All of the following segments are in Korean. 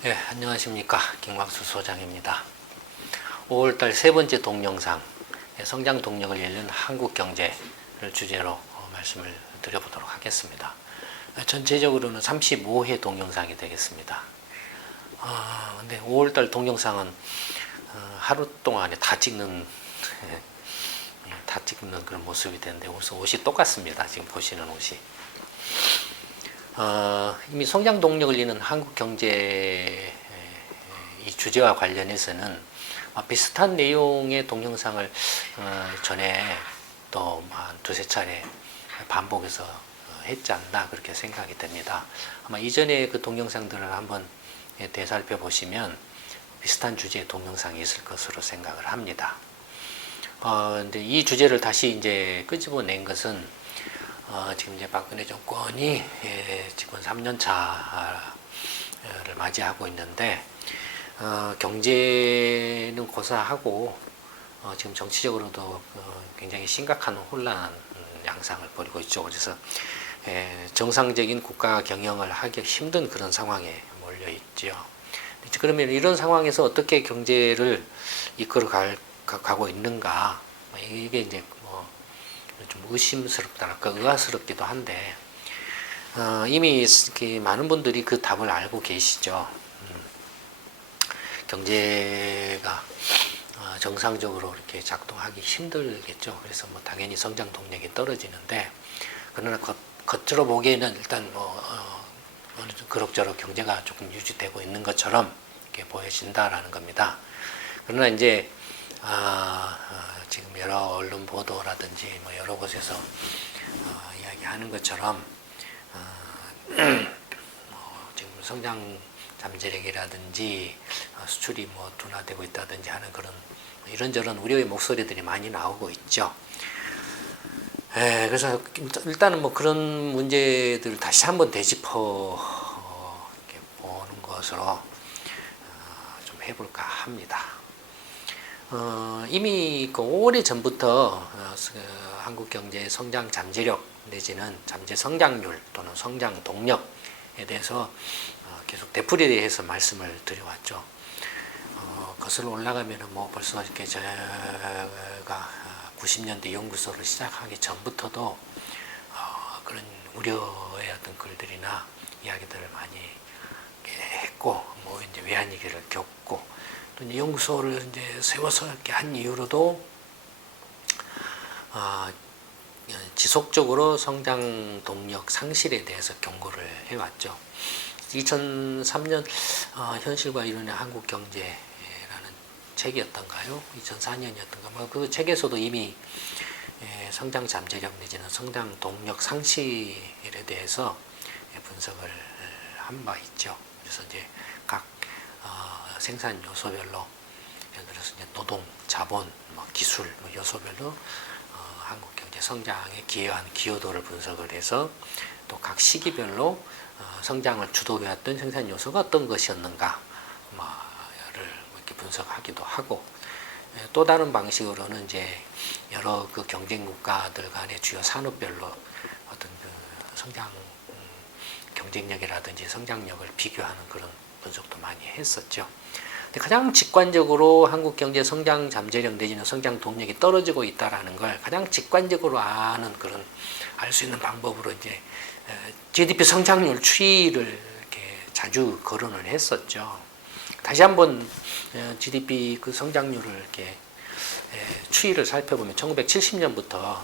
네, 안녕하십니까. 김광수 소장입니다. 5월달 세 번째 동영상, 성장 동력을 잃는 한국 경제를 주제로 말씀을 드려보도록 하겠습니다. 전체적으로는 35회 동영상이 되겠습니다. 근데 5월달 동영상은 하루 동안에 다 찍는 그런 모습이 되는데 옷이 똑같습니다. 지금 보시는 옷이. 이미 성장 동력을 잃는 한국 경제 이 주제와 관련해서는 비슷한 내용의 동영상을 전에 또 한 두세 차례 반복해서 했지 않나 그렇게 생각이 됩니다. 아마 이전에 그 동영상들을 한번 되살펴 보시면 비슷한 주제의 동영상이 있을 것으로 생각을 합니다. 근데 이 주제를 다시 이제 끄집어낸 것은 지금 이제 박근혜 정권이 집권 3년 차를 맞이하고 있는데 경제는 고사하고 지금 정치적으로도 굉장히 심각한 혼란 양상을 벌이고 있죠. 그래서 정상적인 국가 경영을 하기 힘든 그런 상황에 몰려 있죠. 그러면 이런 상황에서 어떻게 경제를 이끌어 가고 있는가? 이게 이제 좀 의심스럽다랄까 의아스럽기도 한데 이미 많은 분들이 그 답을 알고 계시죠. 경제가 정상적으로 이렇게 작동하기 힘들겠죠. 그래서 당연히 성장 동력이 떨어지는데 그러나 겉으로 보기에는 일단 어느 정도 그럭저럭 경제가 조금 유지되고 있는 것처럼 이렇게 보여진다라는 겁니다. 그러나 이제 지금 여러 언론 보도라든지 여러 곳에서 이야기하는 것처럼 지금 성장 잠재력이라든지 수출이 둔화되고 있다든지 하는 그런 이런저런 우려의 목소리들이 많이 나오고 있죠. 그래서 일단은 그런 문제들을 다시 한번 되짚어 이렇게 보는 것으로 좀 해볼까 합니다. 이미 오래 전부터 한국 경제의 성장 잠재력 내지는 잠재 성장률 또는 성장 동력에 대해서 계속 되풀이해서 말씀을 드려왔죠. 거슬러 올라가면은 벌써 이렇게 제가 90년대 연구소를 시작하기 전부터도 그런 우려의 어떤 글들이나 이야기들을 많이 했고, 이제 외환위기를 겪고, 또 이제 연구소를 이제 세워서 이렇게 한 이후로도 지속적으로 성장 동력 상실에 대해서 경고를 해왔죠. 2003년 현실과 이론의 한국 경제라는 책이었던가요? 2004년이었던가? 그 책에서도 이미 성장 잠재력 내지는 성장 동력 상실에 대해서 분석을 한 바 있죠. 그래서 이제 각 생산 요소별로 예를 들어서 이제 노동, 자본, 기술 요소별로 한국 경제 성장에 기여한 기여도를 분석을 해서 또 각 시기별로 성장을 주도해왔던 생산 요소가 어떤 것이었는가를 이렇게 분석하기도 하고, 또 다른 방식으로는 이제 여러 그 경쟁 국가들 간의 주요 산업별로 어떤 그 성장 경쟁력이라든지 성장력을 비교하는 그런 분석도 많이 했었죠. 근데 가장 직관적으로 한국 경제 성장 잠재력 내지는 성장 동력이 떨어지고 있다라는 걸 가장 직관적으로 알 수 있는 방법으로 이제 GDP 성장률 추이를 이렇게 자주 거론을 했었죠. 다시 한번 GDP 그 성장률을 이렇게 추이를 살펴보면 1970년부터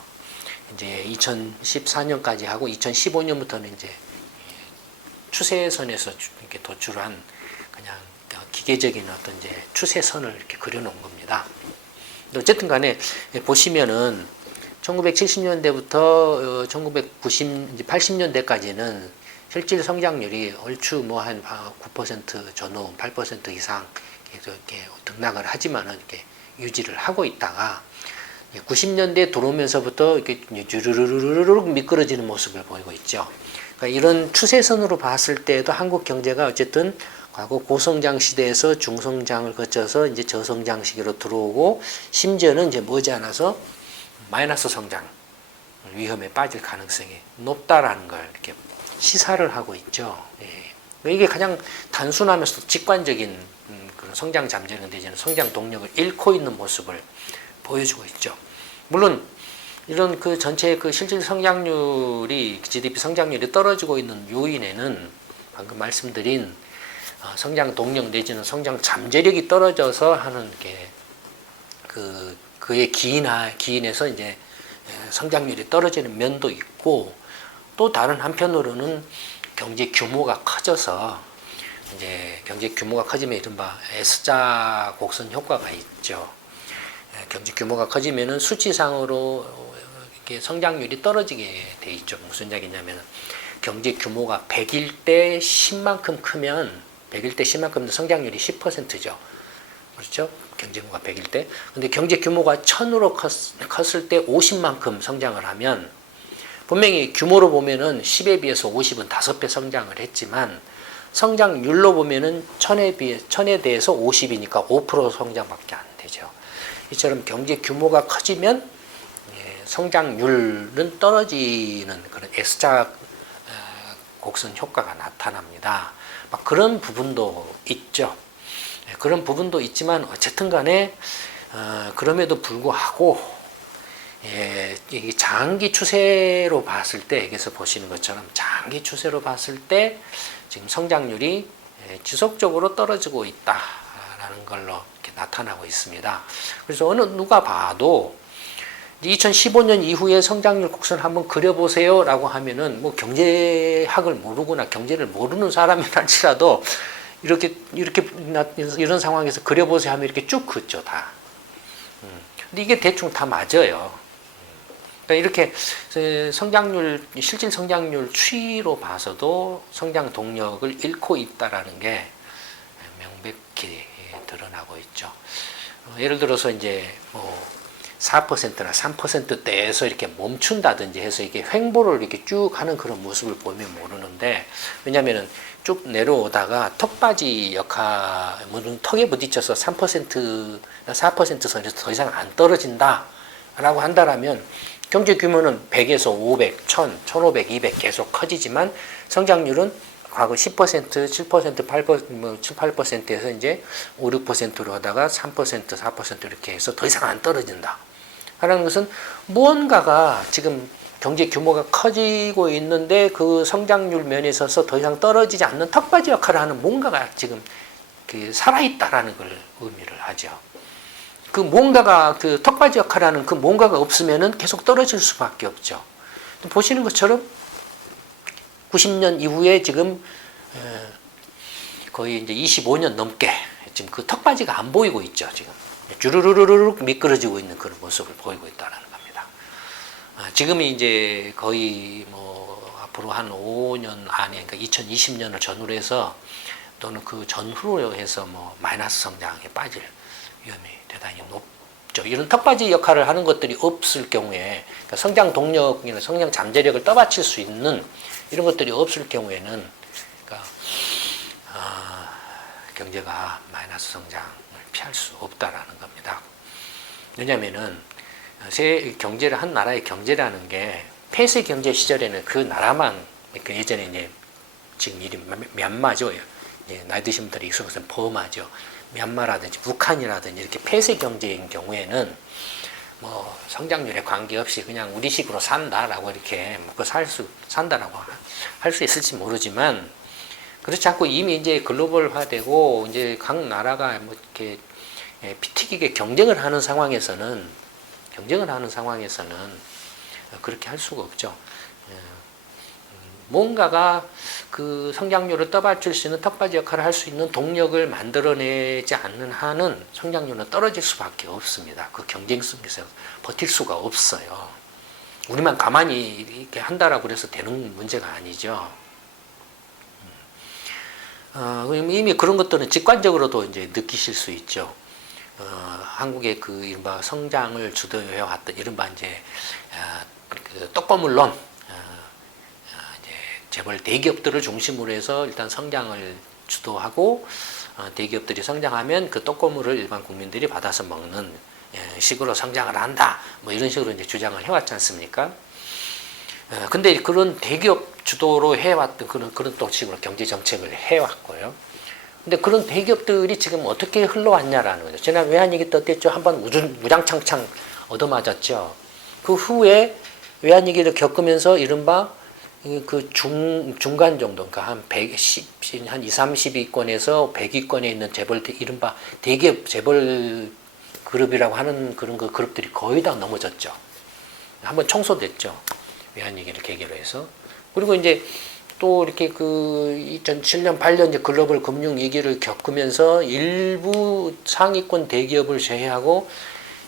이제 2014년까지 하고 2015년부터는 이제 추세선에서 이렇게 도출한 그냥 기계적인 어떤 이제 추세선을 이렇게 그려놓은 겁니다. 어쨌든 간에 보시면은 1970년대부터 1980년대까지는 실질 성장률이 얼추 한 9% 전후 8% 이상 이렇게 등락을 하지만은 이렇게 유지를 하고 있다가 90년대 들어오면서부터 이렇게 주르르르륵 미끄러지는 모습을 보이고 있죠. 그러니까 이런 추세선으로 봤을 때도 한국 경제가 어쨌든 과거 고성장 시대에서 중성장을 거쳐서 이제 저성장 시기로 들어오고 심지어는 이제 머지않아서 마이너스 성장 위험에 빠질 가능성이 높다라는 걸 이렇게 시사를 하고 있죠. 이게 가장 단순하면서도 직관적인 그런 성장 잠재력 내지는 성장 동력을 잃고 있는 모습을 보여주고 있죠. 물론 이런 그 전체 그 실질 성장률이 GDP 성장률이 떨어지고 있는 요인에는 방금 말씀드린 성장 동력 내지는 성장 잠재력이 떨어져서 하는 게 그의 기인해서 이제 성장률이 떨어지는 면도 있고, 또 다른 한편으로는 경제 규모가 커져서 이제 경제 규모가 커지면 이른바 S자 곡선 효과가 있죠. 경제 규모가 커지면은 수치상으로 이렇게 성장률이 떨어지게 돼 있죠. 무슨 이야기냐면 경제 규모가 100일 때 10만큼 크면 100일 때 10만큼 성장률이 10%죠. 그렇죠? 경제 규모가 100일 때. 근데 경제 규모가 1000으로 컸을 때 50만큼 성장을 하면 분명히 규모로 보면은 10에 비해서 50은 5배 성장을 했지만 성장률로 보면은 1000에 대해서 50이니까 5% 성장밖에 안 되죠. 이처럼 경제 규모가 커지면 성장률은 떨어지는 그런 S자 곡선 효과가 나타납니다. 막 그런 부분도 있죠. 그런 부분도 있지만 어쨌든 간에 그럼에도 불구하고 장기 추세로 봤을 때, 여기서 보시는 것처럼 장기 추세로 봤을 때 지금 성장률이 지속적으로 떨어지고 있다라는 걸로 이렇게 나타나고 있습니다. 그래서 누가 봐도 2015년 이후에 성장률 곡선 한번 그려보세요 라고 하면은 뭐 경제학을 모르거나 경제를 모르는 사람이랄지라도 이렇게 이런 상황에서 그려보세요 하면 이렇게 쭉 긋죠, 다. 근데 이게 대충 다 맞아요. 그러니까 이렇게 실질 성장률 추이로 봐서도 성장 동력을 잃고 있다라는 게 명백히 드러나고 있죠. 예를 들어서 이제 뭐 4%나 3%대에서 이렇게 멈춘다든지 해서 이게 횡보를 이렇게 쭉 하는 그런 모습을 보면 모르는데, 왜냐면은 쭉 내려오다가 턱받이 턱에 부딪혀서 3%나 4% 선에서 더 이상 안 떨어진다라고 한다라면 경제 규모는 100에서 500, 1000, 1500, 200 계속 커지지만 성장률은 과거 10%, 7%, 8%, 7, 8%에서 이제 5, 6%로 하다가 3%, 4% 이렇게 해서 더 이상 안 떨어진다. 하는 것은 무언가가 지금 경제 규모가 커지고 있는데 그 성장률 면에 있어서 더 이상 떨어지지 않는 턱받이 역할을 하는 뭔가가 지금 살아있다라는 걸 의미를 하죠. 그 뭔가가 그 턱받이 역할을 하는 그 뭔가가 없으면은 계속 떨어질 수밖에 없죠. 보시는 것처럼 90년 이후에 지금 거의 이제 25년 넘게 지금 그 턱받이가 안 보이고 있죠. 지금 주르르르르 미끄러지고 있는 그런 모습을 보이고 있다는 겁니다. 지금이 이제 거의 뭐 앞으로 한 5년 안에, 그러니까 2020년을 전후로 해서 또는 그 전후로 해서 뭐 마이너스 성장에 빠질 위험이 대단히 높죠. 이런 턱받이 역할을 하는 것들이 없을 경우에, 그러니까 성장 동력이나 성장 잠재력을 떠받칠 수 있는 이런 것들이 없을 경우에는, 그러니까 경제가 마이너스 성장을 피할 수 없다라는 겁니다. 왜냐하면은 경제를 한 나라의 경제라는 게 폐쇄 경제 시절에는 그 나라만, 그러니까 예전에 이제 지금 이름 미얀마죠. 이제 나이 드신 분들이 익숙해서 버마죠. 미얀마라든지 북한이라든지 이렇게 폐쇄 경제인 경우에는 뭐 성장률에 관계없이 그냥 우리식으로 산다라고 이렇게 먹고 산다라고 할 수 있을지 모르지만, 그렇지 않고 이미 이제 글로벌화되고 이제 각 나라가 뭐 이렇게 피 튀기게 경쟁을 하는 상황에서는 그렇게 할 수가 없죠. 뭔가가 그 성장률을 떠받칠 수 있는 턱받이 역할을 할 수 있는 동력을 만들어내지 않는 한은 성장률은 떨어질 수밖에 없습니다. 그 경쟁 속에서 버틸 수가 없어요. 우리만 가만히 이렇게 한다라고 해서 되는 문제가 아니죠. 이미 그런 것들은 직관적으로도 이제 느끼실 수 있죠. 한국의 그 이른바 성장을 주도해 왔던 이른바 이제 그 떡고물론, 이제 재벌 대기업들을 중심으로 해서 일단 성장을 주도하고, 대기업들이 성장하면 그 떡고물을 일반 국민들이 받아서 먹는 식으로 성장을 한다. 뭐 이런 식으로 이제 주장을 해왔지 않습니까? 근데 그런 대기업 주도로 해왔던 그런 또 식으로 경제 정책을 해왔고요. 근데 그런 대기업들이 지금 어떻게 흘러왔냐라는 거죠. 지난 외환위기 때 한번 무장창창 얻어맞았죠. 그 후에 외환위기를 겪으면서 이른바 그 중간 정도, 그러니까 한 110, 한 20, 30위권에서 100위권에 있는 이른바 대기업 재벌 그룹이라고 하는 그런 그 그룹들이 거의 다 넘어졌죠. 한번 청소됐죠. 외환위기를 계기로 해서. 그리고 이제 또 이렇게 그 2007년, 8년 이제 글로벌 금융 위기를 겪으면서 일부 상위권 대기업을 제외하고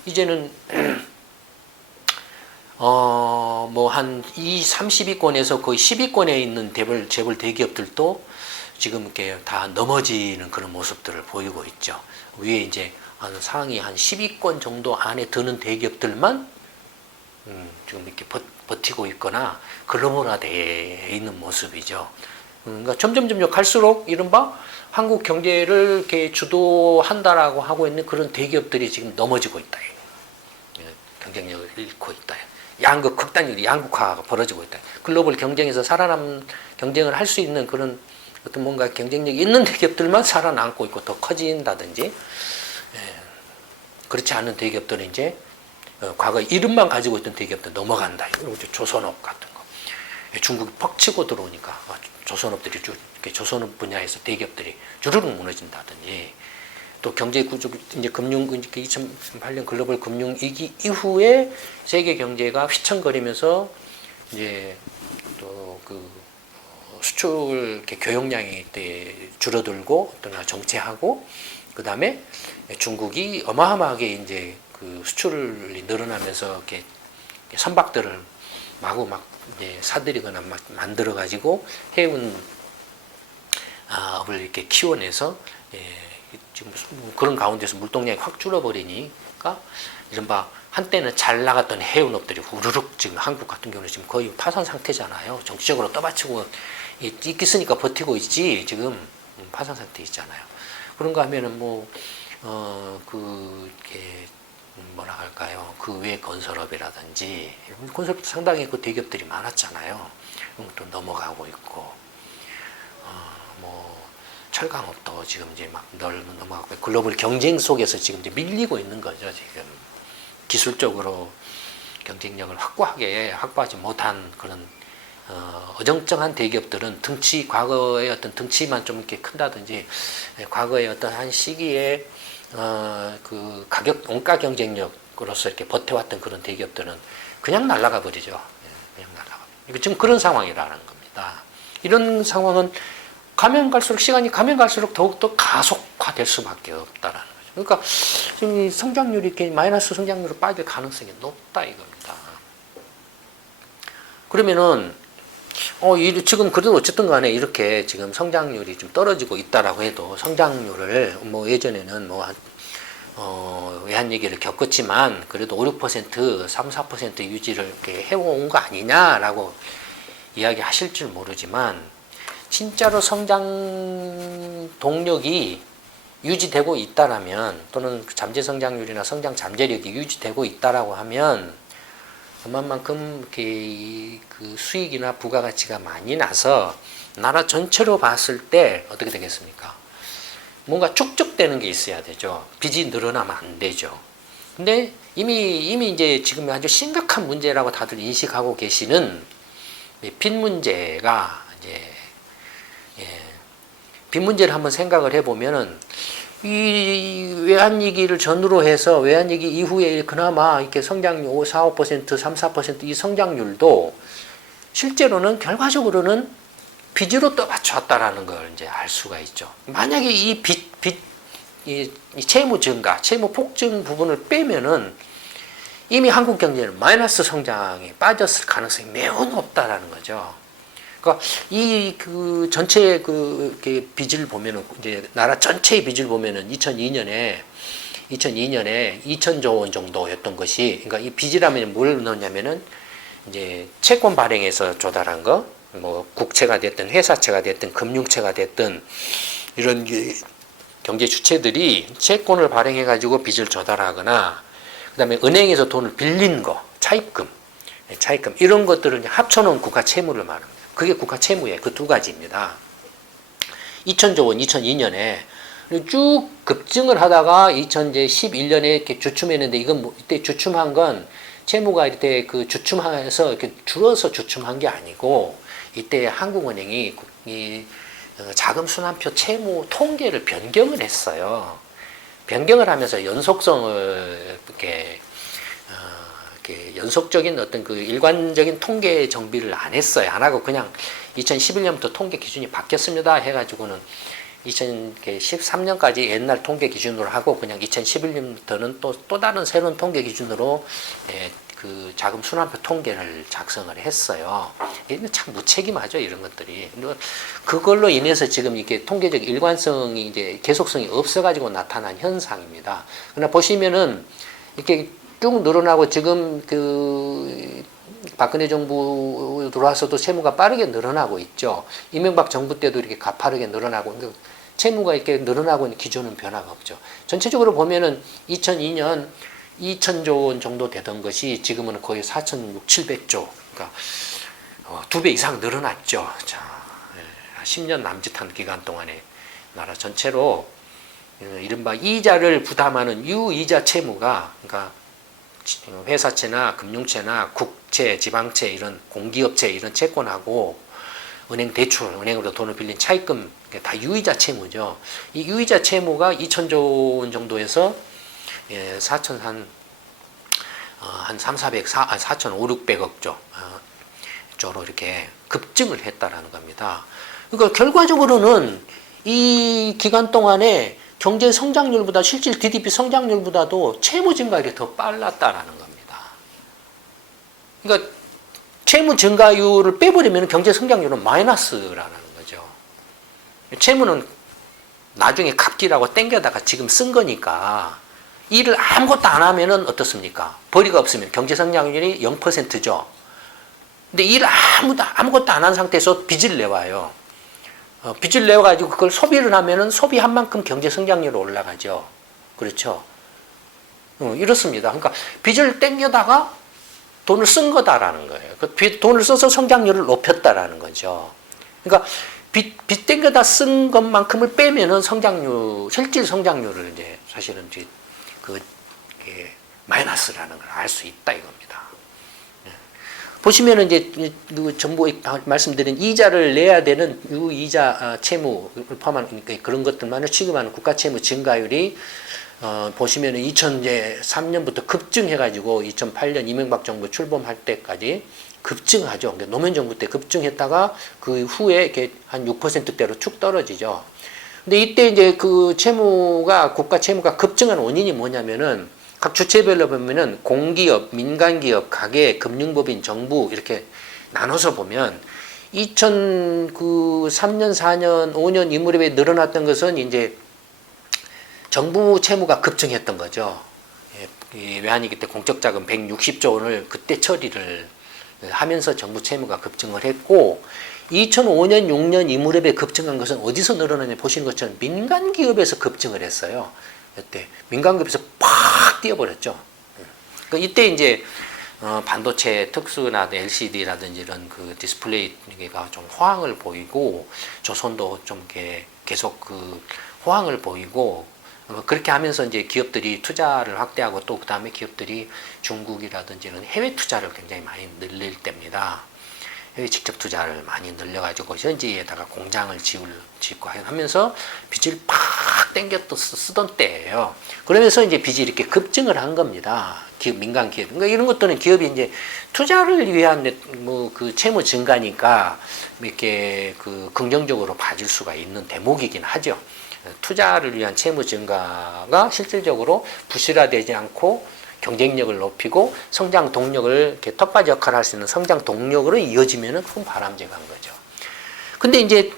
이제는 뭐 한 30위권에서 거의 10위권에 있는 재벌 대기업들도 지금 이렇게 다 넘어지는 그런 모습들을 보이고 있죠. 위에 이제 한 상위 한 10위권 정도 안에 드는 대기업들만 지금 이렇게 버티고 있거나 글로벌화되어 있는 모습이죠. 그러니까 점점 갈수록 이른바 한국 경제를 이렇게 주도한다라고 하고 있는 그런 대기업들이 지금 넘어지고 있다. 경쟁력을 잃고 있다. 극단적인 양극화가 벌어지고 있다. 글로벌 경쟁에서 경쟁을 할 수 있는 그런 어떤 뭔가 경쟁력이 있는 대기업들만 살아남고 있고 더 커진다든지, 그렇지 않은 대기업들은 이제 과거 이름만 가지고 있던 대기업들 넘어간다. 조선업 같은 거. 중국이 퍽 치고 들어오니까 조선업들이 조선업 분야에서 대기업들이 주르륵 무너진다든지, 또 경제 구조, 이제 2008년 글로벌 금융 위기 이후에 세계 경제가 휘청거리면서 이제 또 그 수출 이렇게 교역량이 줄어들고 또 정체하고, 그 다음에 중국이 어마어마하게 이제 그 수출이 늘어나면서 이렇게 선박들을 마구 이제 사들이거나 만들어 가지고 해운 업을 이렇게 키워내서 지금 그런 가운데서 물동량이 확 줄어버리니까 이른바 한때는 잘 나갔던 해운업들이 후루룩 지금 한국 같은 경우는 지금 거의 파산 상태잖아요. 정치적으로 떠받치고 있겠으니까 버티고 있지 지금 파산 상태 있잖아요. 그런가 하면은 이렇게 뭐라 할까요? 그 외 건설업이라든지 건설업도 상당히 그 대기업들이 많았잖아요. 또 넘어가고 있고, 철강업도 지금 이제 넘어가고 글로벌 경쟁 속에서 지금 이제 밀리고 있는 거죠. 지금 기술적으로 경쟁력을 확보하지 못한 그런 어정쩡한 대기업들은 과거의 어떤 덩치만 좀 이렇게 큰다든지, 과거의 어떤 한 시기에 그 원가 경쟁력으로서 이렇게 버텨왔던 그런 대기업들은 그냥 날아가 버리죠. 그냥 날아가. 지금 그런 상황이라는 겁니다. 이런 상황은 시간이 가면 갈수록 더욱더 가속화될 수밖에 없다라는 거죠. 그러니까 지금 성장률이 이렇게 마이너스 성장률로 빠질 가능성이 높다 이겁니다. 그러면은 지금 그래도 어쨌든 간에 이렇게 지금 성장률이 좀 떨어지고 있다라고 해도 성장률을 예전에는 외환위기를 겪었지만 그래도 5, 6%, 3, 4% 유지를 이렇게 해온 거 아니냐라고 이야기하실 줄 모르지만, 진짜로 성장 동력이 유지되고 있다라면, 또는 잠재 성장률이나 성장 잠재력이 유지되고 있다라고 하면 그만큼 그 수익이나 부가가치가 많이 나서 나라 전체로 봤을 때 어떻게 되겠습니까? 뭔가 축적되는 게 있어야 되죠. 빚이 늘어나면 안 되죠. 근데 이미 이제 지금 아주 심각한 문제라고 다들 인식하고 계시는 빚 문제가 이제 빚 문제를 한번 생각을 해보면은 이 외환위기를 전후로 해서 외환위기 이후에 그나마 이렇게 성장률 5, 4, 5%, 3, 4% 이 성장률도 실제로는 결과적으로는 빚으로 떠받쳤다라는 걸 이제 알 수가 있죠. 만약에 이 채무 증가, 채무 폭증 부분을 빼면은 이미 한국 경제는 마이너스 성장에 빠졌을 가능성이 매우 높다라는 거죠. 그러니까 그 전체 이렇게 빚을 보면은, 이제 나라 전체의 빚을 보면은 2002년에 2천조 원 정도였던 것이, 그러니까 이 빚이라면 뭘 넣냐면은 이제 채권 발행에서 조달한 거, 국채가 됐든 회사채가 됐든 금융채가 됐든 이런 경제 주체들이 채권을 발행해 가지고 빚을 조달하거나, 그다음에 은행에서 돈을 빌린 거, 차입금 이런 것들을 합쳐놓은 국가 채무를 말합니다. 그게 국가 채무의 그 두 가지입니다. 2000조 원 2002년에 쭉 급증을 하다가 2011년에 이렇게 주춤했는데 이건 뭐 이때 주춤한 건 채무가 이때 그 주춤해서 이렇게 줄어서 주춤한 게 아니고 이때 한국은행이 이 자금 순환표 채무 통계를 변경을 했어요. 변경을 하면서 연속성을 이렇게 연속적인 어떤 그 일관적인 통계 정비를 안 했어요. 안 하고 그냥 2011년부터 통계 기준이 바뀌었습니다. 해가지고는 2013년까지 옛날 통계 기준으로 하고 그냥 2011년부터는 또 다른 새로운 통계 기준으로 그 자금 순환표 통계를 작성을 했어요. 이게 참 무책임하죠, 이런 것들이. 그걸로 인해서 지금 이게 통계적 일관성이 이제 계속성이 없어가지고 나타난 현상입니다. 그러나 보시면은 이렇게 쭉 늘어나고 지금 그 박근혜 정부 들어와서도 채무가 빠르게 늘어나고 있죠. 이명박 정부 때도 이렇게 가파르게 늘어나고 채무가 이렇게 늘어나고 있는 기조는 변화가 없죠. 전체적으로 보면은 2002년 2천조 원 정도 되던 것이 지금은 거의 4,600~700조, 그러니까 2배 이상 늘어났죠. 자, 10년 남짓한 기간 동안에 나라 전체로 이른바 이자를 부담하는 유이자 채무가, 그러니까 회사채나 금융채나 국채, 지방채 이런 공기업채 이런 채권하고 은행 대출, 은행으로 돈을 빌린 차입금 다 유이자 채무죠. 이 유이자 채무가 2천조 원 정도에서 4천 한 4,500~600억 조로 이렇게 급증을 했다라는 겁니다. 그러니까 결과적으로는 이 기간 동안에 경제 성장률보다 실질 GDP 성장률보다도 채무 증가율이 더 빨랐다라는 겁니다. 그러니까 채무 증가율을 빼버리면 경제 성장률은 마이너스라는 거죠. 채무는 나중에 갚기라고 땡겨다가 지금 쓴 거니까 일을 아무것도 안 하면은 어떻습니까? 벌이가 없으면 경제 성장률이 0%죠. 근데 일을 아무것도 안 한 상태에서 빚을 내와요. 빚을 내어가지고 그걸 소비를 하면은 소비한 만큼 경제 성장률이 올라가죠. 그렇죠? 이렇습니다. 그러니까 빚을 땡겨다가 돈을 쓴 거다라는 거예요. 그 돈을 써서 성장률을 높였다라는 거죠. 그러니까 빚 땡겨다 쓴 것만큼을 빼면은 실질 성장률을 이제 사실은 이제 마이너스라는 걸 알 수 있다 이겁니다. 보시면은 이제 전부 말씀드린 이자를 내야 되는 유이자 채무를 포함한 그런 것들만을 취급하는 국가 채무 증가율이 보시면은 2003년부터 급증해가지고 2008년 이명박 정부 출범할 때까지 급증하죠. 그러니까 노무현 정부 때 급증했다가 그 후에 이렇게 한 6%대로 쭉 떨어지죠. 근데 이때 이제 그 국가 채무가 급증한 원인이 뭐냐면은 각 주체별로 보면은 공기업, 민간기업, 가계, 금융법인, 정부 이렇게 나눠서 보면 2003년, 4년, 5년 이 무렵에 늘어났던 것은 이제 정부 채무가 급증했던 거죠. 외환위 그때 공적자금 160조 원을 그때 처리를 하면서 정부 채무가 급증을 했고 2005년, 6년 이 무렵에 급증한 것은 어디서 늘어나냐 보시는 것처럼 민간기업에서 급증을 했어요. 이때 민간기업에서 팍 뛰어버렸죠. 그러니까 이때 이제 반도체 특수나 LCD라든지 이런 그 디스플레이가 좀 호황을 보이고 조선도 좀 이렇게 계속 그 호황을 보이고 그렇게 하면서 이제 기업들이 투자를 확대하고 또 그 다음에 기업들이 중국이라든지 이런 해외 투자를 굉장히 많이 늘릴 때입니다. 해외 직접 투자를 많이 늘려가지고 현지에다가 공장을 짓고 하면서 빚을 팍 땡겨 또 쓰던 때예요. 그러면서 이제 빚이 이렇게 급증을 한 겁니다. 민간 기업. 그러니까 이런 것들은 기업이 이제 투자를 위한 뭐 그 채무 증가니까 이렇게 그 긍정적으로 봐줄 수가 있는 대목이긴 하죠. 투자를 위한 채무 증가가 실질적으로 부실화되지 않고 경쟁력을 높이고 성장 동력을 이렇게 텃밭 역할을 할 수 있는 성장 동력으로 이어지면은 그건 바람직한 거죠. 근데 이제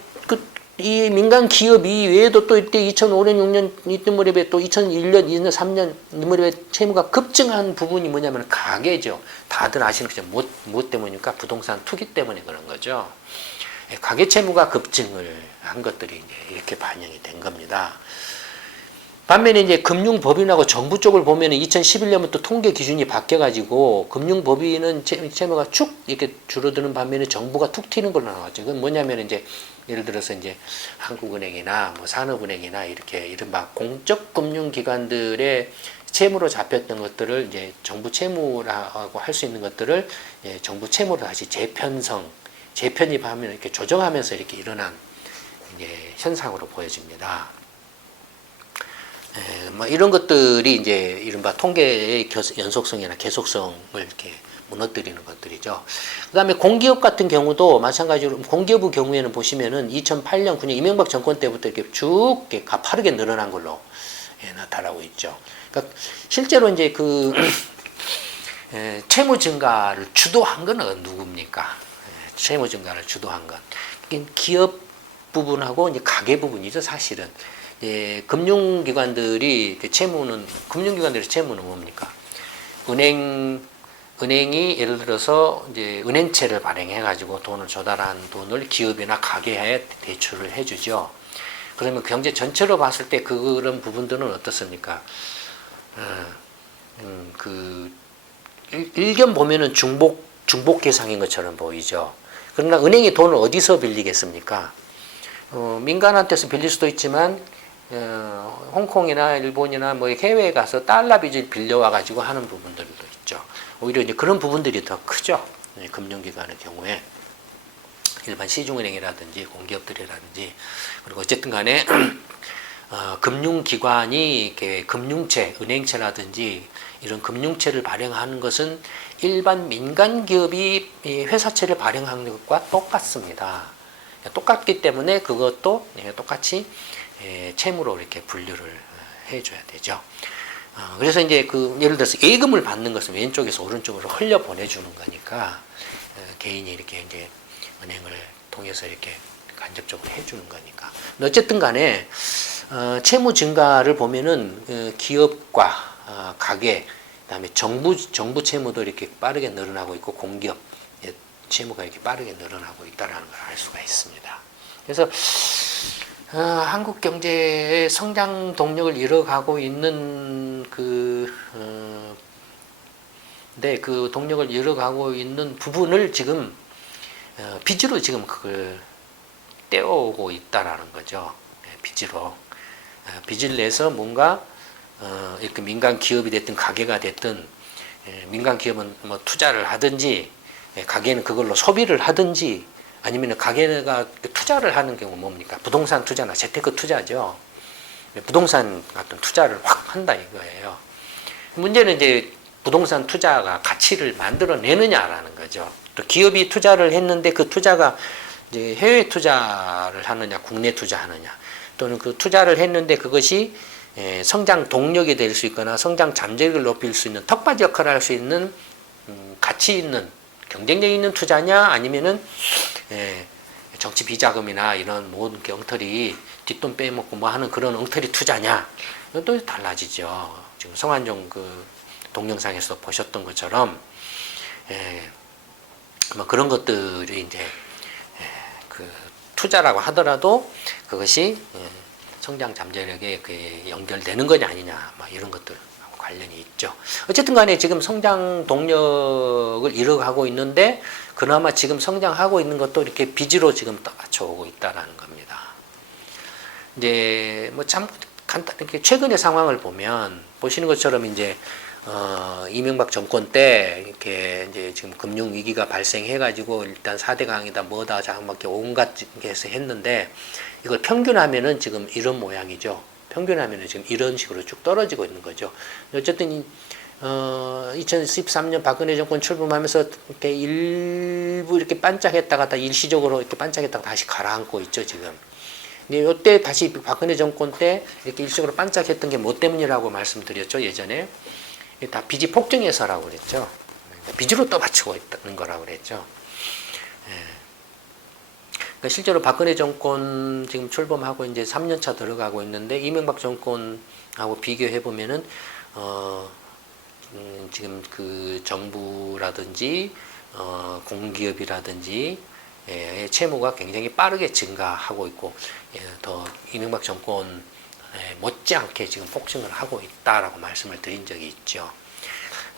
이 민간 기업이 외에도 또 이때 2005년, 6년 이때 무렵에 또 2001년, 2년, 3년 이 무렵에 채무가 급증한 부분이 뭐냐면 가계죠. 다들 아시는 거죠. 무엇 때문입니까? 부동산 투기 때문에 그런 거죠. 가계 채무가 급증을 한 것들이 이제 이렇게 반영이 된 겁니다. 반면에 이제 금융법인하고 정부 쪽을 보면은 2011년부터 통계 기준이 바뀌어가지고 금융법인은 채무가 축 이렇게 줄어드는 반면에 정부가 툭 튀는 걸로 나왔죠. 그건 뭐냐면 이제 예를 들어서 이제 한국은행이나 뭐 산업은행이나 이렇게 이른바 공적 금융기관들의 채무로 잡혔던 것들을 이제 정부 채무라고 할 수 있는 것들을 정부 채무로 다시 재편입하면 이렇게 조정하면서 이렇게 일어난 이제 현상으로 보여집니다. 뭐 이런 것들이 이제 이른바 통계의 연속성이나 계속성을 이렇게 무너뜨리는 것들이죠. 그 다음에 공기업 같은 경우도 마찬가지로 공기업의 경우에는 보시면은 2008년, 9년 이명박 정권 때부터 이렇게 쭉 이렇게 가파르게 늘어난 걸로 나타나고 있죠. 그러니까 실제로 이제 그 채무 증가를 주도한 건 누굽니까? 채무 증가를 주도한 건 기업 부분하고 이제 가계 부분이죠, 사실은. 금융기관들의 채무는 뭡니까? 은행이 예를 들어서 이제 은행채를 발행해가지고 돈을 조달한 돈을 기업이나 가게에 대출을 해주죠. 그러면 경제 전체로 봤을 때 그런 부분들은 어떻습니까? 일견 보면은 중복 계상인 것처럼 보이죠. 그러나 은행이 돈을 어디서 빌리겠습니까? 민간한테서 빌릴 수도 있지만 홍콩이나 일본이나 뭐 해외에 가서 달러 빚을 빌려와 가지고 하는 부분들도 있죠. 오히려 이제 그런 부분들이 더 크죠. 금융기관의 경우에 일반 시중은행이라든지 공기업들이라든지 그리고 어쨌든 간에 금융기관이 이렇게 금융채, 은행채라든지 이런 금융채를 발행하는 것은 일반 민간 기업이 회사채를 발행하는 것과 똑같습니다. 똑같기 때문에 그것도 똑같이 채무로 이렇게 분류를 해줘야 되죠. 그래서 이제 예를 들어서 예금을 받는 것은 왼쪽에서 오른쪽으로 흘려 보내주는 거니까 개인이 이렇게 이제 은행을 통해서 이렇게 간접적으로 해주는 거니까. 어쨌든 간에 채무 증가를 보면은 기업과 가계, 그다음에 정부 채무도 이렇게 빠르게 늘어나고 있고 공기업 채무가 이렇게 빠르게 늘어나고 있다는 걸 알 수가 있습니다. 그래서 한국 경제의 성장 동력을 잃어가고 있는 그 동력을 잃어가고 있는 부분을 지금 빚으로 지금 그걸 떼어오고 있다라는 거죠. 빚을 내서 뭔가 이렇게 민간 기업이 됐든 가게가 됐든 민간 기업은 뭐 투자를 하든지 가게는 그걸로 소비를 하든지 아니면 가게가 투자를 하는 경우 뭡니까? 부동산 투자나 재테크 투자죠. 부동산 같은 투자를 확 한다 이거예요. 문제는 이제 부동산 투자가 가치를 만들어내느냐라는 거죠. 또 기업이 투자를 했는데 그 투자가 이제 해외 투자를 하느냐, 국내 투자하느냐, 또는 그 투자를 했는데 그것이 성장 동력이 될 수 있거나 성장 잠재력을 높일 수 있는 턱받이 역할을 할 수 있는 가치 있는 경쟁력 있는 투자냐 아니면은 정치 비자금이나 이런 모든 게 엉터리 뒷돈 빼먹고 뭐 하는 그런 엉터리 투자냐 또 달라지죠. 지금 성한종 그 동영상에서 보셨던 것처럼 뭐 그런 것들이 이제 그 투자라고 하더라도 그것이 성장 잠재력에 연결되는 거냐 아니냐 뭐 이런 것들 관련이 있죠. 어쨌든 간에 지금 성장 동력을 잃어가고 있는데 그나마 지금 성장하고 있는 것도 이렇게 빚으로 지금 떠받쳐오고 있다라는 겁니다. 이제 뭐 참 간단하게 최근의 상황을 보면 보시는 것처럼 이제 이명박 정권 때 이렇게 이제 지금 금융 위기가 발생해가지고 일단 4대 강이다 뭐다 자막게 온갖 게서 했는데 이걸 평균하면은 지금 이런 모양이죠. 평균하면은 지금 이런 식으로 쭉 떨어지고 있는 거죠. 어쨌든 2013년 박근혜 정권 출범하면서 이렇게 일부 이렇게 반짝했다가 다 일시적으로 이렇게 반짝했다가 다시 가라앉고 있죠 지금. 근데 이때 다시 박근혜 정권 때 이렇게 일시적으로 반짝했던 게 뭐 때문이라고 말씀드렸죠 예전에. 다 빚이 폭증해서라고 그랬죠. 빚으로 떠받치고 있는 거라고 그랬죠. 그러니까 실제로 박근혜 정권 지금 출범하고 이제 3년차 들어가고 있는데 이명박 정권하고 비교해 보면은 지금 그 정부라든지 공기업이라든지 채무가 굉장히 빠르게 증가하고 있고 더 이명박 정권 못지않게 지금 폭증을 하고 있다라고 말씀을 드린 적이 있죠.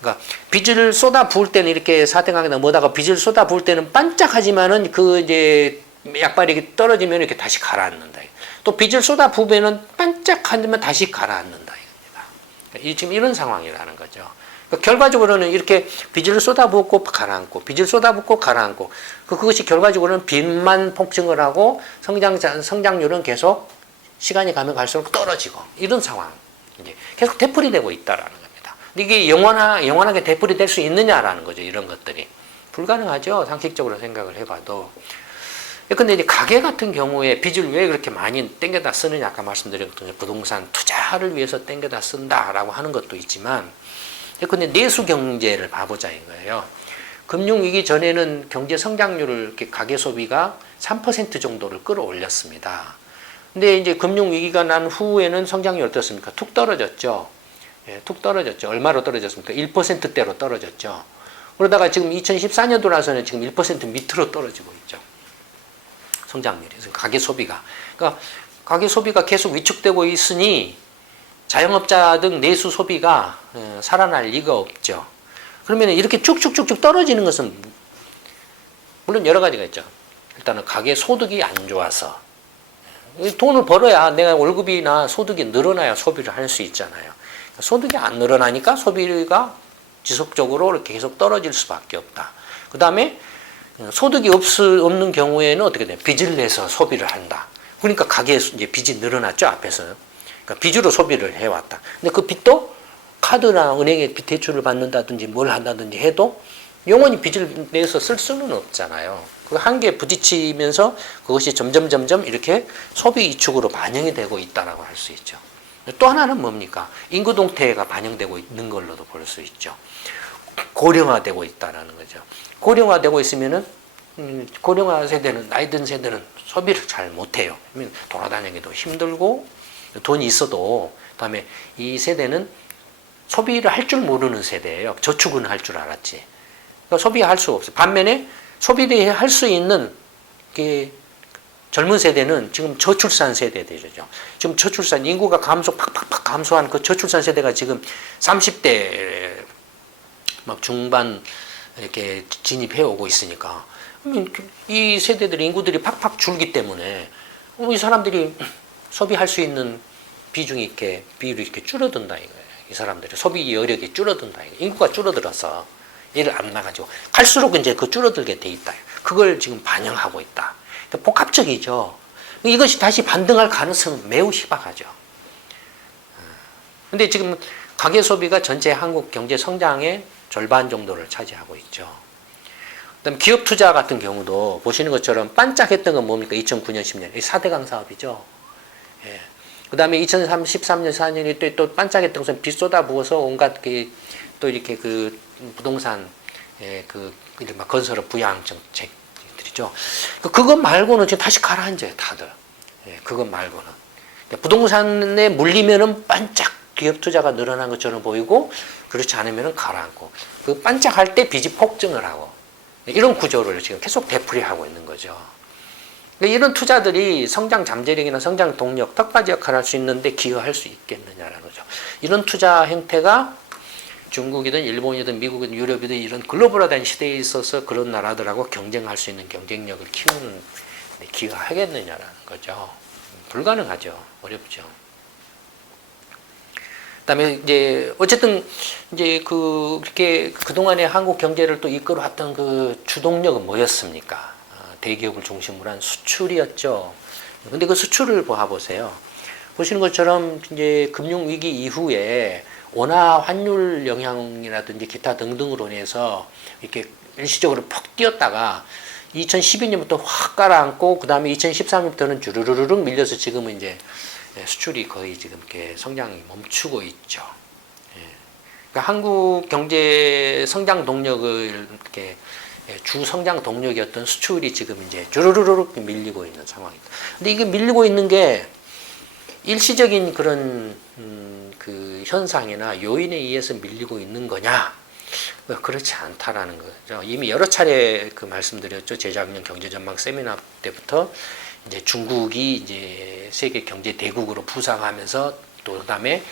그러니까 빚을 쏟아 부을 때는 이렇게 4등하게나 뭐다가 빚을 쏟아 부을 때는 반짝하지만은 그 이제 약발이 떨어지면 이렇게 다시 가라앉는다. 또 빚을 쏟아 부으면은 반짝하면 다시 가라앉는다. 이겁니다. 지금 이런 상황이라는 거죠. 그러니까 결과적으로는 이렇게 빚을 쏟아 붓고 가라앉고 빚을 쏟아 붓고 가라앉고 그것이 결과적으로는 빚만 폭증을 하고 성장률은 계속 시간이 가면 갈수록 떨어지고 이런 상황. 이제 계속 되풀이되고 있다라는 겁니다. 근데 이게 영원하게 되풀이될 수 있느냐라는 거죠. 이런 것들이. 불가능하죠. 상식적으로 생각을 해봐도. 근데 이제 가계 같은 경우에 빚을 왜 그렇게 많이 땡겨다 쓰느냐 아까 말씀드렸던 부동산 투자를 위해서 땡겨다 쓴다라고 하는 것도 있지만 근데 내수 경제를 봐보자 이거예요. 금융위기 전에는 경제 성장률을 이렇게 가계 소비가 3% 정도를 끌어올렸습니다. 근데 이제 금융위기가 난 후에는 성장률이 어떻습니까? 툭 떨어졌죠. 예, 툭 떨어졌죠. 얼마로 떨어졌습니까? 1%대로 떨어졌죠. 그러다가 지금 2014년도라서는 지금 1% 밑으로 떨어지고 있죠. 성장률이. 가계 소비가. 그러니까 가계 소비가 계속 위축되고 있으니 자영업자 등 내수 소비가 살아날 리가 없죠. 그러면 이렇게 쭉쭉쭉쭉 떨어지는 것은 물론 여러 가지가 있죠. 일단은 가계 소득이 안 좋아서 돈을 벌어야 내가 월급이나 소득이 늘어나야 소비를 할 수 있잖아요. 소득이 안 늘어나니까 소비가 지속적으로 이렇게 계속 떨어질 수밖에 없다. 그 다음에 소득이 없는 경우에는 어떻게 돼요? 빚을 내서 소비를 한다. 그러니까 가계에 이제 빚이 늘어났죠, 앞에서는. 그러니까 빚으로 소비를 해왔다. 근데 그 빚도 카드나 은행에 빚 대출을 받는다든지 뭘 한다든지 해도 영원히 빚을 내서 쓸 수는 없잖아요. 그 한계에 부딪히면서 그것이 점점 이렇게 소비 이축으로 반영이 되고 있다라고 할 수 있죠. 또 하나는 뭡니까? 인구 동태가 반영되고 있는 걸로도 볼 수 있죠. 고령화되고 있다라는 거죠. 고령화되고 있으면은 고령화 세대는 나이 든 세대는 소비를 잘 못해요. 돌아다니기도 힘들고 돈이 있어도 그다음에 이 세대는 소비를 할 줄 모르는 세대예요. 저축은 할 줄 알았지. 그러니까 소비할 수 없어요. 반면에 소비를 할 수 있는 게 젊은 세대는 지금 저출산 세대들이죠. 지금 저출산 인구가 팍팍 감소한 그 저출산 세대가 지금 30대 막 중반 이렇게 진입해 오고 있으니까 이 세대들의 인구들이 팍팍 줄기 때문에 이 사람들이 소비할 수 있는 비중이 이렇게 비율이 이렇게 줄어든다 이거예요. 이 사람들의 소비 여력이 줄어든다 이거예요. 인구가 줄어들어서 얘를 안 나가지고 갈수록 이제 그 줄어들게 돼 있다. 그걸 지금 반영하고 있다. 복합적이죠. 이것이 다시 반등할 가능성은 매우 희박하죠. 근데 지금 가계 소비가 전체 한국 경제 성장의 절반 정도를 차지하고 있죠. 그다음 기업 투자 같은 경우도 보시는 것처럼 반짝했던 건 뭡니까? 2009년, 10년. 4대강 사업이죠. 예. 그 다음에 2013년, 4년이 또 반짝했던 것은 빚 쏟아 부어서 온갖 또 이렇게 그 부동산, 이른바 건설업 부양 정책들이죠. 그것 말고는 지금 다시 가라앉아요, 다들. 예, 그것 말고는. 부동산에 물리면은 반짝 기업 투자가 늘어난 것처럼 보이고, 그렇지 않으면은 가라앉고, 그 반짝할 때 빚이 폭증을 하고, 이런 구조를 지금 계속 되풀이하고 있는 거죠. 이런 투자들이 성장 잠재력이나 성장 동력, 턱받이 역할을 할 수 있는데 기여할 수 있겠느냐라는 거죠. 이런 투자 행태가 중국이든 일본이든 미국이든 유럽이든 이런 글로벌화된 시대에 있어서 그런 나라들하고 경쟁할 수 있는 경쟁력을 키우는 데 기여하겠느냐라는 거죠. 불가능하죠. 어렵죠. 그다음에 이제 어쨌든 이제 그렇게 그동안에 한국 경제를 또 이끌어왔던 그 주동력은 뭐였습니까? 대기업을 중심으로 한 수출이었죠. 근데 그 수출을 보세요. 보시는 것처럼 이제 금융위기 이후에 원화 환율 영향이라든지 기타 등등으로 인해서 이렇게 일시적으로 퍽 뛰었다가 2012년부터 확 가라앉고 그 다음에 2013년부터는 주르르륵 밀려서 지금은 이제 수출이 거의 지금 이렇게 성장이 멈추고 있죠. 그러니까 한국 경제 성장 동력을 이렇게 주 성장 동력이었던 수출이 지금 이제 주르르륵 밀리고 있는 상황입니다. 근데 이게 밀리고 있는 게 일시적인 그런 그 현상이나 요인에 의해서 밀리고 있는 거냐? 그렇지 않다라는 거죠. 이미 여러 차례 그 말씀드렸죠. 재작년 경제전망 세미나 때부터 이제 중국이 이제 세계 경제 대국으로 부상하면서 또 그다음에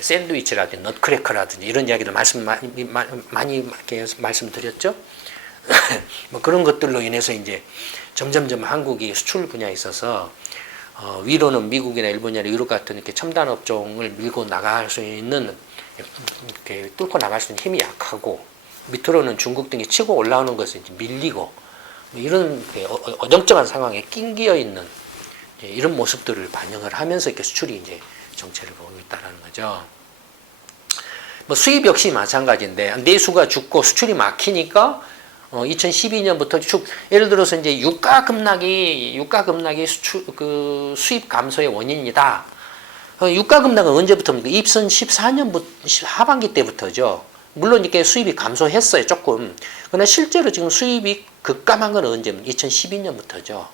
샌드위치라든지 넛크래커라든지 이런 이야기들 많이 이렇게 말씀드렸죠. 뭐 그런 것들로 인해서 이제 점점점 한국이 수출 분야에 있어서 위로는 미국이나 일본이나 유럽 같은 이렇게 첨단 업종을 밀고 나갈 수 있는 이렇게 뚫고 나갈 수 있는 힘이 약하고 밑으로는 중국 등이 치고 올라오는 것을 이제 밀리고 이런 어정쩡한 상황에 낑겨 있는 이런 모습들을 반영을 하면서 이렇게 수출이 이제 정체를 보이고 있다는 거죠. 뭐 수입 역시 마찬가지인데 내수가 죽고 수출이 막히니까 2012년부터 예를 들어서 이제 유가 급락이 수출 수입 감소의 원인이다. 유가 급락은 언제부터입니까? 2014년부터 하반기 때부터죠. 물론 이렇게 수입이 감소했어요, 조금. 그러나 실제로 지금 수입이 급감한 건 언제입니까? 2012년부터죠.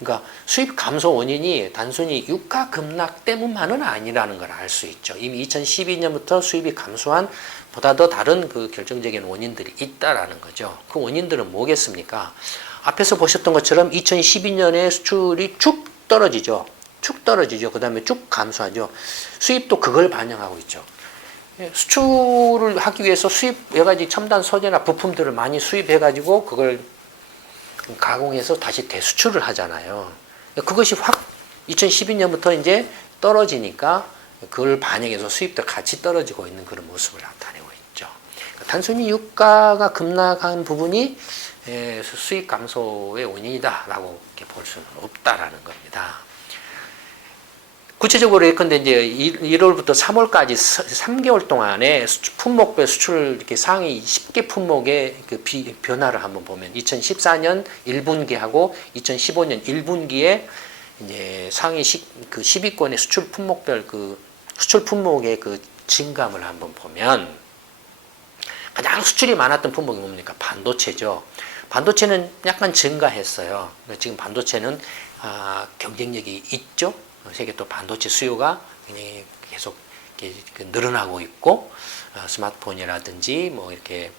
그러니까 수입 감소 원인이 단순히 유가 급락 때문만은 아니라는 걸 알 수 있죠. 이미 2012년부터 수입이 감소한 보다 더 다른 그 결정적인 원인들이 있다라는 거죠. 그 원인들은 뭐겠습니까? 앞에서 보셨던 것처럼 2012년에 수출이 쭉 떨어지죠. 그 다음에 쭉 감소하죠. 수입도 그걸 반영하고 있죠. 수출을 하기 위해서 여러 가지 첨단 소재나 부품들을 많이 수입해가지고 그걸 가공해서 다시 대수출을 하잖아요. 그것이 확 2012년부터 이제 떨어지니까 그걸 반영해서 수입도 같이 떨어지고 있는 그런 모습을 나타내고 있죠. 단순히 유가가 급락한 부분이 수입 감소의 원인이다라고 볼 수는 없다라는 겁니다. 구체적으로 예컨대 이제 1월부터 3월까지 3개월 동안에 품목별 수출 이렇게 상위 10개 품목의 그 변화를 한번 보면 2014년 1분기하고 2015년 1분기에 이제 상위 그 10위권의 수출 품목별 그 수출 품목의 그 증감을 한번 보면 가장 수출이 많았던 품목이 뭡니까? 반도체죠. 반도체는 약간 증가했어요. 지금 반도체는 경쟁력이 있죠. 세계 또 반도체 수요가 굉장히 계속 늘어나고 있고 스마트폰이라든지 뭐 이렇게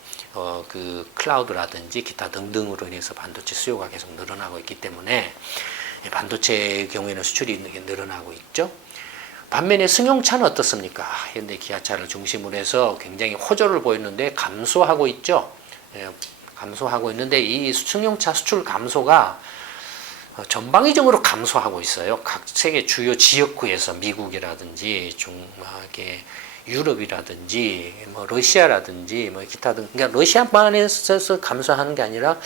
그 클라우드라든지 기타 등등으로 인해서 반도체 수요가 계속 늘어나고 있기 때문에 반도체의 경우에는 수출이 늘어나고 있죠. 반면에 승용차는 어떻습니까? 현대 기아차를 중심으로 해서 굉장히 호조를 보였는데 감소하고 있죠. 감소하고 있는데 이 승용차 수출 감소가 전방위적으로 감소하고 있어요. 각 세계 주요 지역구에서 미국이라든지 유럽이라든지 뭐 러시아라든지 뭐 기타 등 그러니까 러시아만에서 감소하는 게 아니라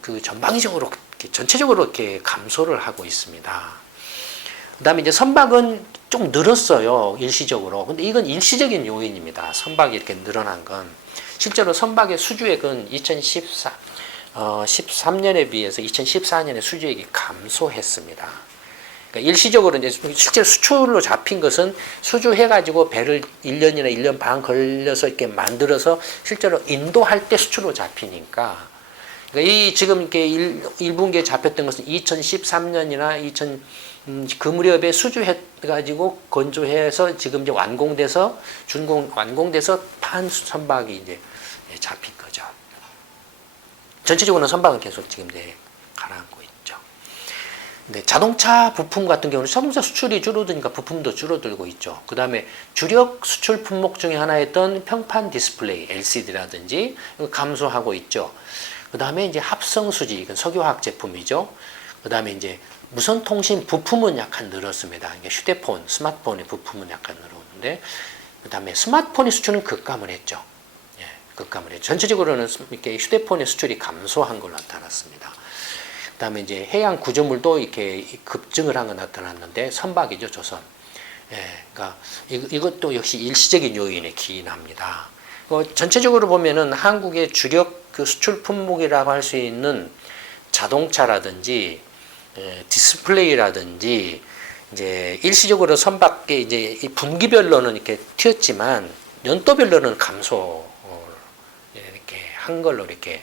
그 전방위적으로 전체적으로 이렇게 감소를 하고 있습니다. 그다음에 이제 선박은 좀 늘었어요, 일시적으로. 근데 이건 일시적인 요인입니다. 선박이 이렇게 늘어난 건 실제로 선박의 수주액은 13년에 비해서 2014년에 수주액이 감소했습니다. 그러니까 일시적으로 이제 실제 수출로 잡힌 것은 수주해가지고 배를 1년이나 1년 반 걸려서 이렇게 만들어서 실제로 인도할 때 수출로 잡히니까. 그러니까 이 지금 이렇게 1분기에 잡혔던 것은 2013년이나 그 무렵에 수주해가지고 건조해서 지금 이제 완공돼서 완공돼서 판 선박이 이제 잡힌 거죠. 전체적으로는 선박은 계속 지금 이제 가라앉고 있죠. 근데 자동차 부품 같은 경우는 자동차 수출이 줄어드니까 부품도 줄어들고 있죠. 그 다음에 주력 수출 품목 중에 하나였던 평판 디스플레이, LCD라든지 감소하고 있죠. 그 다음에 이제 합성수지, 이건 석유화학 제품이죠. 그 다음에 이제 무선통신 부품은 약간 늘었습니다. 그러니까 휴대폰, 스마트폰의 부품은 약간 늘었는데, 그 다음에 스마트폰의 수출은 급감을 했죠. 급감을 했죠. 전체적으로는 이렇게 휴대폰의 수출이 감소한 걸로 나타났습니다. 그 다음에 이제 해양 구조물도 이렇게 급증을 한 거 나타났는데, 선박이죠, 조선. 그러니까 이것도 역시 일시적인 요인에 기인합니다. 전체적으로 보면은 한국의 주력 그 수출 품목이라고 할 수 있는 자동차라든지 디스플레이라든지 이제 일시적으로 선박에 이제 분기별로는 이렇게 튀었지만 연도별로는 감소 이렇게 한 걸로 이렇게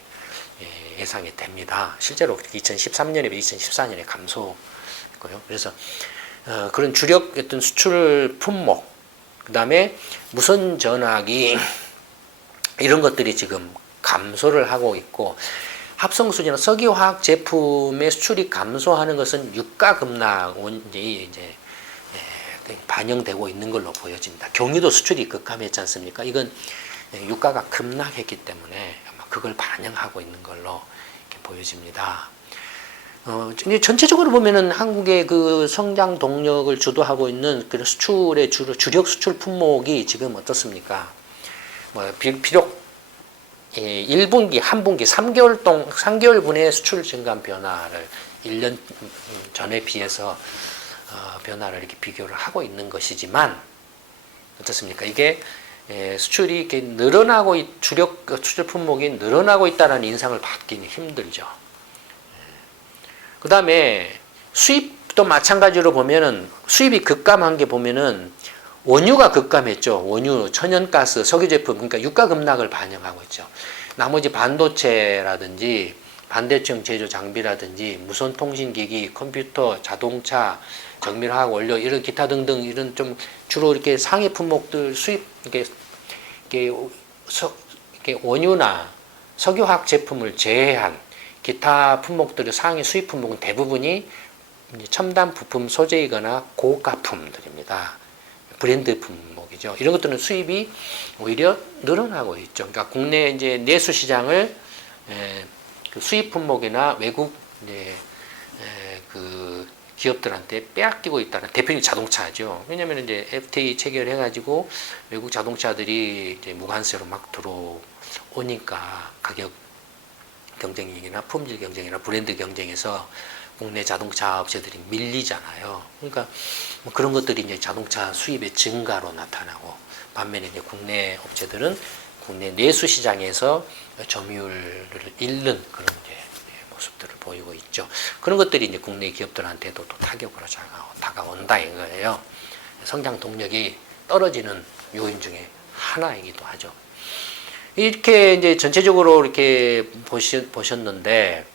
예상이 됩니다. 실제로 2013년에 비해 2014년에 감소했고요. 그래서 그런 주력 어떤 수출 품목, 그 다음에 무선 전화기 이런 것들이 지금 감소를 하고 있고, 합성수지나 석유화학 제품의 수출이 감소하는 것은 유가 급락이 이제 반영되고 있는 걸로 보여집니다. 경유도 수출이 급감했지 않습니까? 이건 유가가 급락했기 때문에 아마 그걸 반영하고 있는 걸로 이렇게 보여집니다. 전체적으로 보면은 한국의 그 성장 동력을 주도하고 있는 그 수출의 주력 수출 품목이 지금 어떻습니까? 비록 1분기, 한 분기, 3개월분의 수출 증감 변화를 1년 전에 비해서 변화를 이렇게 비교를 하고 있는 것이지만 어떻습니까? 이게 수출이 이렇게 늘어나고 주력 수출 품목이 늘어나고 있다는 인상을 받기는 힘들죠. 그 다음에 수입도 마찬가지로 보면은 수입이 급감한 게 보면은 원유가 급감했죠. 원유, 천연가스, 석유 제품, 그러니까 유가 급락을 반영하고 있죠. 나머지 반도체라든지 반대층 제조 장비라든지 무선 통신기기, 컴퓨터, 자동차, 정밀화학 원료 이런 기타 등등 이런 좀 주로 이렇게 상위 품목들 수입 이렇게 원유나 석유화학 제품을 제외한 기타 품목들의 상위 수입 품목은 대부분이 첨단 부품 소재이거나 고가품들입니다. 브랜드 품목이죠. 이런 것들은 수입이 오히려 늘어나고 있죠. 그러니까 국내 이제 내수 시장을 그 수입 품목이나 외국 그 기업들한테 빼앗기고 있다는 대표적인 자동차죠. 왜냐하면 이제 FTA 체결해가지고 외국 자동차들이 이제 무관세로 막 들어오니까 가격 경쟁이나 품질 경쟁이나 브랜드 경쟁에서 국내 자동차 업체들이 밀리잖아요. 그러니까 뭐 그런 것들이 이제 자동차 수입의 증가로 나타나고 반면에 이제 국내 업체들은 국내 내수 시장에서 점유율을 잃는 그런 이제 모습들을 보이고 있죠. 그런 것들이 이제 국내 기업들한테도 또 타격으로 다가온다 이거예요. 성장 동력이 떨어지는 요인 중에 하나이기도 하죠. 이렇게 이제 전체적으로 이렇게 보셨는데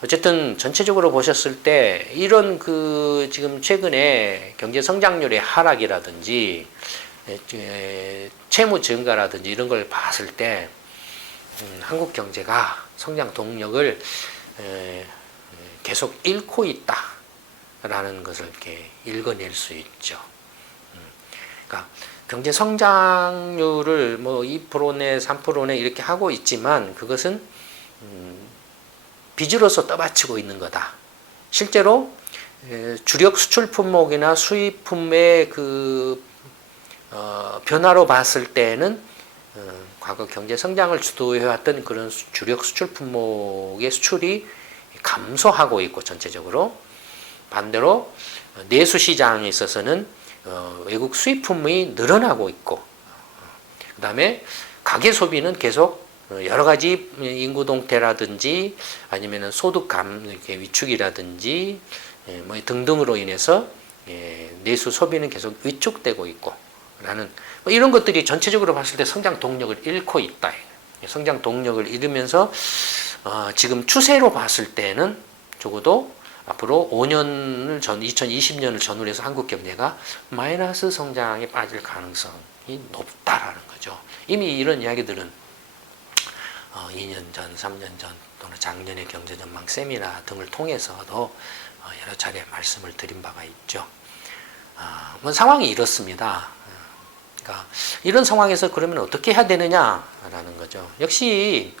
어쨌든 전체적으로 보셨을 때 이런 그 지금 최근에 경제 성장률의 하락이라든지 채무 증가라든지 이런 걸 봤을 때 한국 경제가 성장 동력을 계속 잃고 있다라는 것을 이렇게 읽어낼 수 있죠. 그러니까 경제 성장률을 뭐 2%내 3%내 이렇게 하고 있지만 그것은 빚으로서 떠받치고 있는 거다. 실제로 주력 수출 품목이나 수입품의 그 변화로 봤을 때는 과거 경제 성장을 주도해왔던 그런 주력 수출 품목의 수출이 감소하고 있고 전체적으로 반대로 내수 시장에 있어서는 외국 수입품이 늘어나고 있고 그 다음에 가계 소비는 계속 여러 가지 인구 동태라든지 아니면 소득 이렇게 위축이라든지 뭐 등등으로 인해서 내수 소비는 계속 위축되고 있고 라는 뭐 이런 것들이 전체적으로 봤을 때 성장 동력을 잃고 있다. 성장 동력을 잃으면서 지금 추세로 봤을 때는 적어도 앞으로 5년을 2020년을 전후로 해서 한국 경제가 마이너스 성장에 빠질 가능성이 높다라는 거죠. 이미 이런 이야기들은 2년 전, 3년 전 또는 작년의 경제전망 세미나 등을 통해서도 여러 차례 말씀을 드린 바가 있죠. 뭐 상황이 이렇습니다. 그러니까 이런 상황에서 그러면 어떻게 해야 되느냐라는 거죠. 역시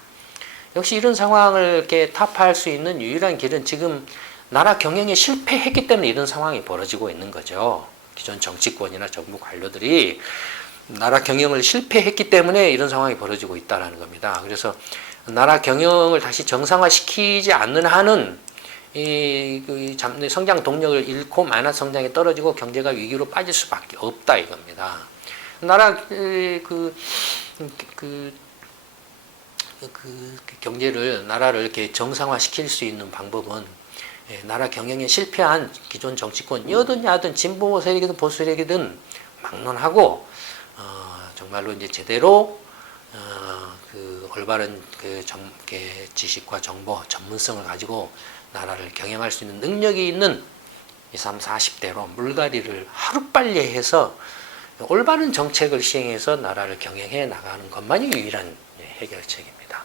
이런 상황을 이렇게 타파할 수 있는 유일한 길은 지금 나라 경영에 실패했기 때문에 이런 상황이 벌어지고 있는 거죠. 기존 정치권이나 정부 관료들이 나라 경영을 실패했기 때문에 이런 상황이 벌어지고 있다는 겁니다. 그래서 나라 경영을 다시 정상화시키지 않는 한은 성장 동력을 잃고 마이너스 성장에 떨어지고 경제가 위기로 빠질 수밖에 없다 이겁니다. 나라 경제를 나라를 이렇게 정상화시킬 수 있는 방법은 나라 경영에 실패한 기존 정치권 여든 야든 진보 세력이든 보수 세력이든 막론하고 정말로 이제 제대로 그 올바른 그 지식과 정보 전문성을 가지고 나라를 경영할 수 있는 능력이 있는 20, 30대로 물갈이를 하루빨리 해서 올바른 정책을 시행해서 나라를 경영해 나가는 것만이 유일한 해결책입니다.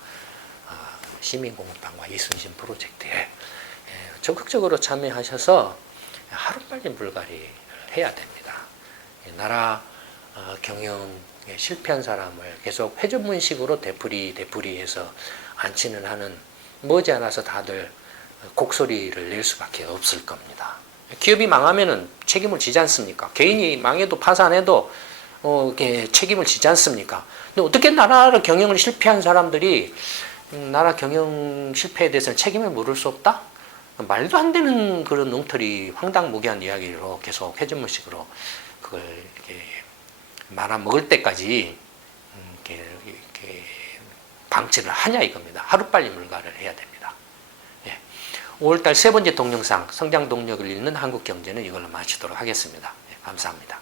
시민공업방과 이순신 프로젝트에 적극적으로 참여하셔서 하루빨리 불가리를 해야 됩니다. 나라 경영에 실패한 사람을 계속 회전문식으로 되풀이해서 안치는 하는 머지않아서 다들 곡소리를 낼 수밖에 없을 겁니다. 기업이 망하면은 책임을 지지 않습니까? 개인이 망해도 파산해도 책임을 지지 않습니까? 근데 어떻게 나라 경영을 실패한 사람들이 나라 경영 실패에 대해서는 책임을 물을 수 없다? 말도 안 되는 그런 엉터리 황당무계한 이야기로 계속 회전문식으로 그걸 이렇게 말아먹을 때까지 이렇게 방치를 하냐 이겁니다. 하루빨리 물가를 해야 됩니다. 5월달 세 번째 동영상 성장 동력을 잃는 한국 경제는 이걸로 마치도록 하겠습니다. 감사합니다.